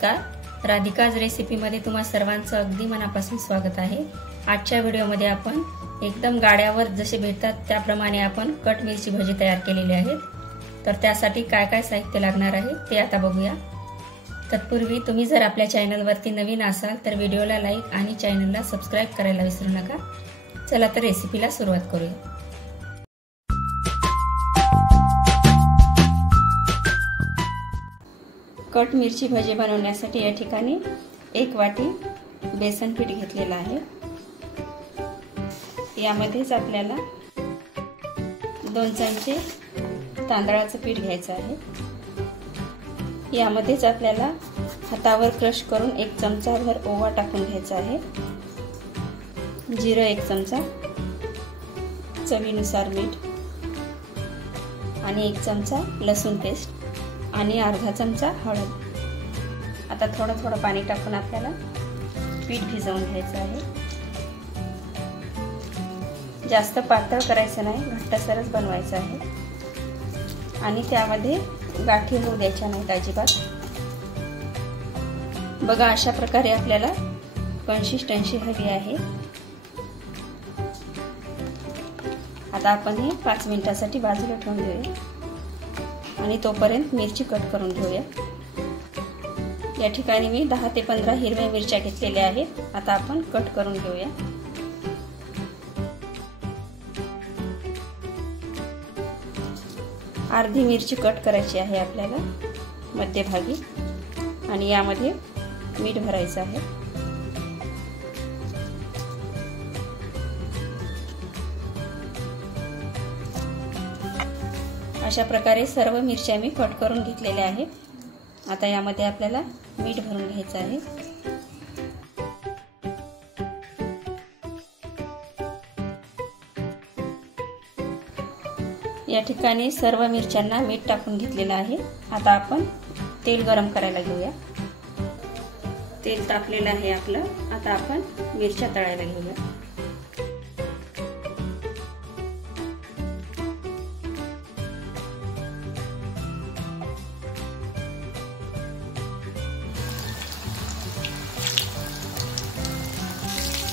नमस्कार, राधिकाज रेसिपीमध्ये तुम्हा सर्वांचं अगदी मनापासून स्वागत आहे। आजच्या व्हिडिओमध्ये आपण एकदम गाड्यावर जसे भेटतात त्याप्रमाणे आपण कट मिरची भजी तयार केलेली आहे। तर त्यासाठी काय काय साहित्य लागणार आहे ते आता बघूया। तत्पूर्वी तुम्ही जर आपल्या चॅनलवरती नवीन असाल तर व्हिडिओला लाईक आणि चॅनलला सबस्क्राइब करायला विसरू नका। चला तर रेसिपीला सुरुवात करूया। कट मिरची भजी बनवण्यासाठी या ठिकाणी 1 वाटी बेसन पीठ घेतलेला आहे। यामध्येच आपल्याला 2 चमचे तांदळाचं पीठ घ्यायचं आहे। यामध्येच आपल्याला हातावर क्रश करून 1 चमचाभर ओवा टाकून घ्यायचा आहे। जिरं 1 चमचा, चवीनुसार मीठ आणि 1 चमचा लसूण पेस्ट आणि अर्धा चमचा हळद। आता थोडं पाणी टाकून आपल्याला पीठ भिजवून घ्यायचं आहे। जास्त पातळ करायचं नाही, घट्टसरच बनवायचं आहे आणि त्यामध्ये गाठी होऊ द्यायच्या नाहीत अजिबात। बघा, अशा प्रकारे आपल्याला कन्सिस्टन्सी हवी आहे। आता आपण हे 5 मिनिटांसाठी बाजूला ठेवून देऊया आणि तोपर्यंत मिरची कट करून घेऊया। या ठिकाणी मी 10 ते 15 हिरव्या मिरच्या घेतलेल्या आहेत। आता आपण कट करून घेऊया। अर्धी मिरची कट करायची आहे आपल्याला मध्यभागी आणि यामध्ये मीठ भरायचं आहे। अशा प्रकारे सर्व मिरच्या मी कट करून घेतलेल्या आहेत। आता यामध्ये आपल्याला मीठ भरून घ्यायचं आहे। या ठिकाणी सर्व मिरच्यांना मीठ टाकून घेतलेलं आहे। आता आपण तेल गरम करायला घेऊया। तेल तापलेलं आहे आपलं। आता आपण मिरच्या तळायला घेऊया।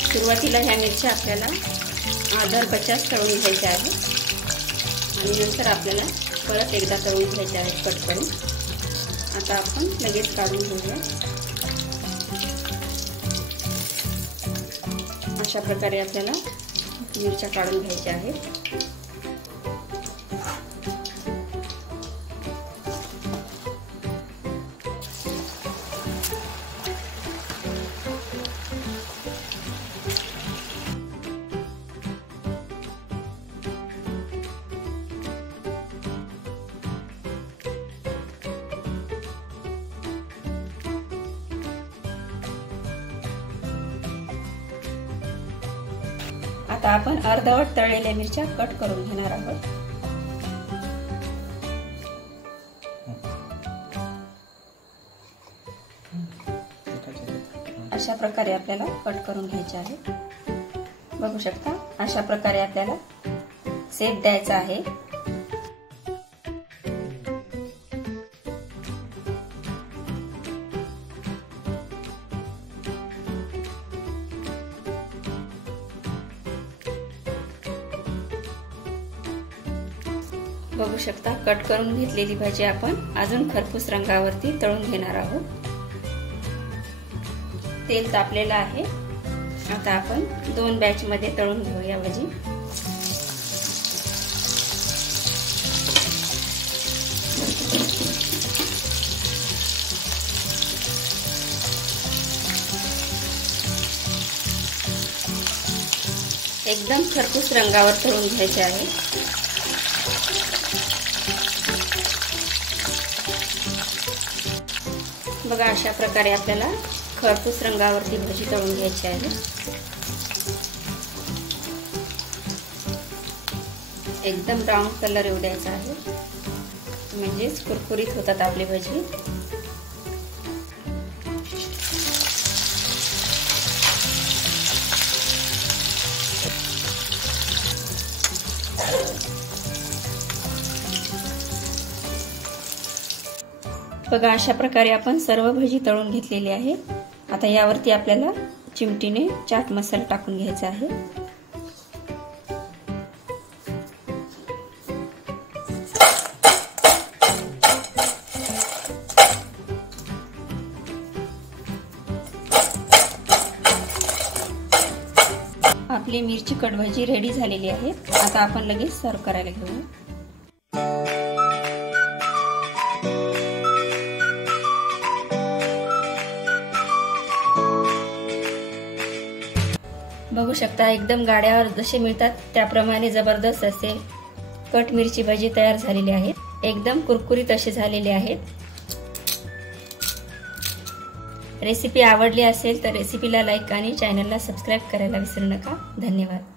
सुरुवातीला ह्या मिरच्या आपल्याला आदर 50 तळून घ्यायच्या आहेत आणि नंतर आपल्याला परत एकदा तळून घ्यायच्या आहेत कट करून। आता आपण लगेच काढून घेऊया। अशा प्रकारे आपल्याला मिरच्या काढून घ्यायच्या आहेत। आता आपण अर्धवट तळलेल्या मिरच्या कट करून घेणार आहोत। अशा प्रकारे आपल्याला कट करून घ्यायचे आहे। बघू शकता, अशा प्रकारे आपल्याला शेप द्यायचा आहे। बघू शकता, कट करून घेतलेली भाजी आपण अजून खरपूस रंगावरती तळून घेणार आहोत। तेल तापलेलं आहे। आता आपण 2 बॅच मध्ये तळून घेऊया भाजी। एकदम खरपूस रंगावर तळून घ्यायचे आहे। बघा, अशा प्रकारे आपल्याला खरपूस रंगावरती भाजी तळून घ्यायची आहे। एकदम ब्राऊन कलर येऊ द्यायचा आहे, म्हणजेच कुरकुरीत होतात आपली भाजी। बघा अशा प्रकारे आपण सर्व भजी तळून घेतलेली आहे। आता यावरती आपल्याला चिमटीने चाट मसाला टाकून घ्यायचा आहे। आपली मिरची कट भजी रेडी झालेली आहे। आता आपण लगेच सर्व करायला घेऊ। बघू शकता एकदम गाड्यावर जसे मिळतात त्याप्रमाणे जबरदस्त असे कट मिरची भजी तयार झालेली आहे। एकदम कुरकुरीत असे झालेले आहेत। रेसिपी आवडली असेल तर रेसिपीला लाईक आणि चॅनलला सबस्क्राइब करायला विसरू नका। धन्यवाद।